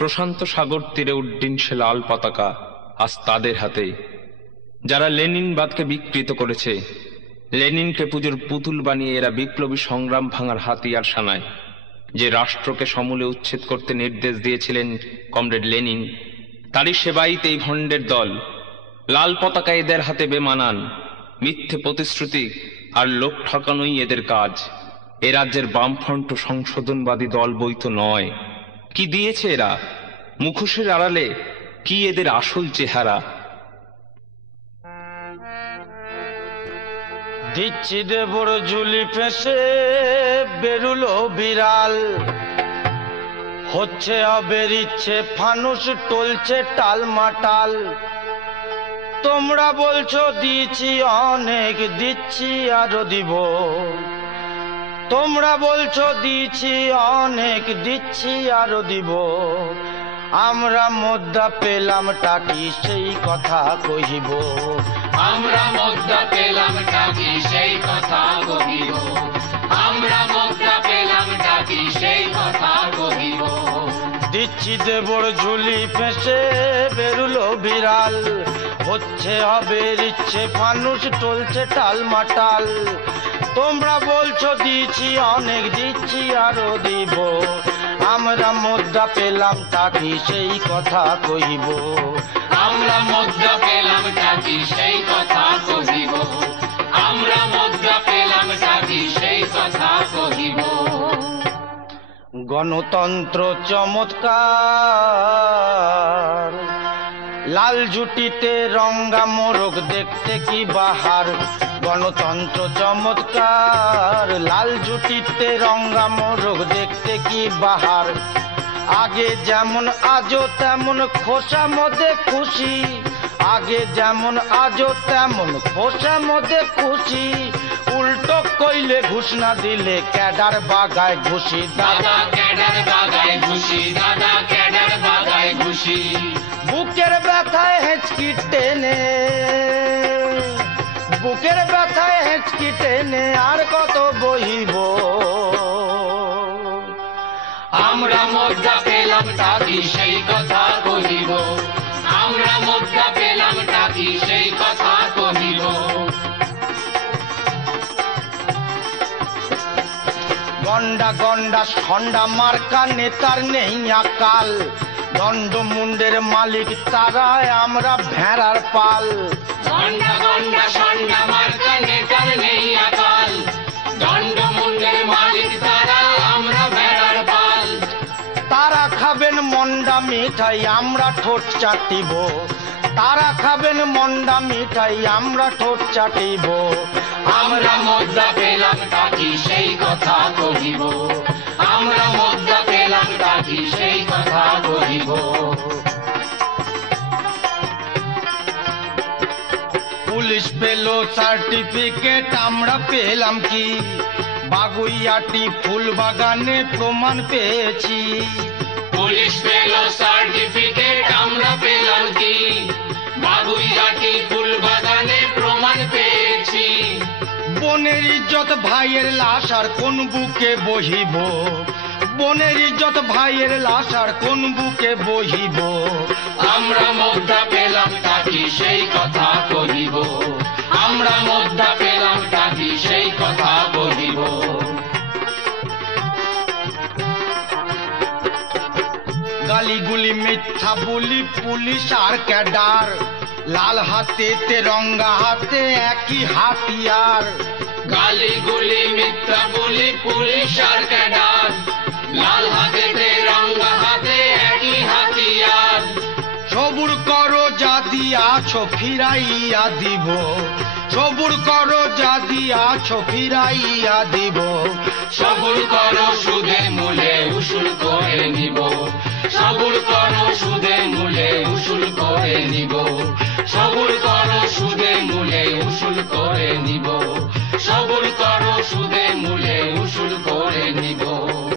প্রশান্ত সাগর তীরে উড্ডীন সে লাল পতাকা আজ তাদের হাতে, যারা লেনিনবাদকে বিকৃত করেছে। লেনিনকে পুজোর পুতুল বানিয়ে এরা বিপ্লবী সংগ্রাম ভাঙার হাতিয়ার সানায়। যে রাষ্ট্রকে সমূলে উচ্ছেদ করতে নির্দেশ দিয়েছিলেন কমরেড লেনিন, তারই সেবাইতে এই ভণ্ডের দল। লাল পতাকা এদের হাতে বেমানান, মিথ্যে প্রতিশ্রুতি আর লোক ঠকানোই এদের কাজ। এ রাজ্যের বামফ্রন্ট সংশোধনবাদী দল বইতো নয়। কি দিয়েছে এরা মুখোশের আড়ালে, কি এদের আসল চেহারা? দিচ্ছি রে বড় ঝুলি ফেসে বেরুলো বিড়াল, হচ্ছে বেরিচ্ছে ফানুস, টলছে টালমাটাল। তোমরা বলছো দিয়েছি অনেক, দিচ্ছি আরো দিব। তোমরা বলছো দিয়েছি অনেক, দিচ্ছি আরো দিব। আমরা মুদ্রা পেলাম টাকি সেই কথা কহিব। আমরা মুদ্রা পেলাম টাকি সেই কথা কহিব। আমরা মুদ্রা পেলাম টাকি সেই কথা কহিব। দিচ্ছি দেবর ঝুলি ফেসে বেরুলো বিড়াল, হচ্ছে বেরিচ্ছে ফানুস, টলছে টালমাটাল। তোমরা বলছো দিচ্ছি অনেক, দিচ্ছি আরো দিব। আমরা মুদ্রা পেলাম টাকি সেই কথা কহিব। আমরা মুদ্রা পেলাম টাকি সেই কথা কহিব। আমরা মুদ্রা পেলাম টাকি সেই কথা কহিব। গণতন্ত্র চমৎকার, লাল জুটিতে রঙ্গা মোরগ দেখতে কি বাহার। গণতন্ত্র চমৎকার, লাল জুটিতে রঙ্গা মোরগ দেখতে কি বাহার। আগে যেমন আজও তেমন খোসা মধ্যে খুশি, আগে যেমন আজও তেমন খোসা মধ্যে খুশি। উল্টো কইলে ঘুষ না দিলে ক্যাডার বাগায় ঘুষি। দাদা ক্যাডার বাগায় ঘুষি, দাদা ক্যাডার বাগায় ঘুষি। বুকের ব্যথায় হেঁচকি টেনে, বুকের ব্যথায় হেঁচকি টেনে আর কত বহিব। আমরা মুদ্রা পেলাম টাকি সেই কথা কহিব। আমরা মুদ্রা পেলাম টাকি সেই কথা কহিব। গন্ডা গন্ডা সন্ডা মার্কা নেতার নেই আকাল। দণ্ড মুন্ডের মালিক তারা, আমরা ভেড়ার পাল। গন্ডা গন্ডা সন্ডা মার্কা নেতার নেই আকাল। দণ্ড মুন্ডের মালিক তারা, আমরা ভেড়ার পাল। তারা খাবেন মন্ডা মিঠাই, আমরা ঠোঁট চাটিব। তারা খাবেন মন্ডা মিঠাই, আমরা ঠোঁট চাটিব। আমরা মুদ্রা পেলাম টাকি সেই কথা কহিব। আমরা মুদ্রা পেলাম টাকি সেই কথা কহিব। পুলিশ পেল সার্টিফিকেট, আমরা পেলাম কি? বাগুইয়াটি ফুল বাগানে প্রমাণ পেয়েছি। পুলিশ পেল সার্টিফিকেট, আমরা পেলাম কি? বাগুইয়াটি ফুল বাগানে প্রমাণ পেয়েছি। বনের ইজ্জত ভাইয়ের লাশ আর কোন বুকে বহিব। বনের ইজ্জত ভাইয়ের লাশ আর কোন বুকে বহিব। আমরা মুদ্রা পেলাম টাকি সেই কথা কহিব। আমরা মুদ্রা পেলাম টাকি সেই কথা কহিব। গালিগুলি মিথ্যা বলি পুলিশ আর ক্যাডার, লাল হাতে তেরঙ্গা হাতে একই হাতিয়ার। গালিগুলি মিথ্যা বলি পুলিশ আর ক্যাডার, লাল হাতে তেরঙ্গা হাতে একই হাতিয়ার। সবুর করো যা দিয়াছো ফিরাইয়া দিব। সবুর করো যা দিয়াছো ফিরাইয়া দিব। সবুর করো সুদে মূলে উসুল করে নিব। সবুর করো সুদে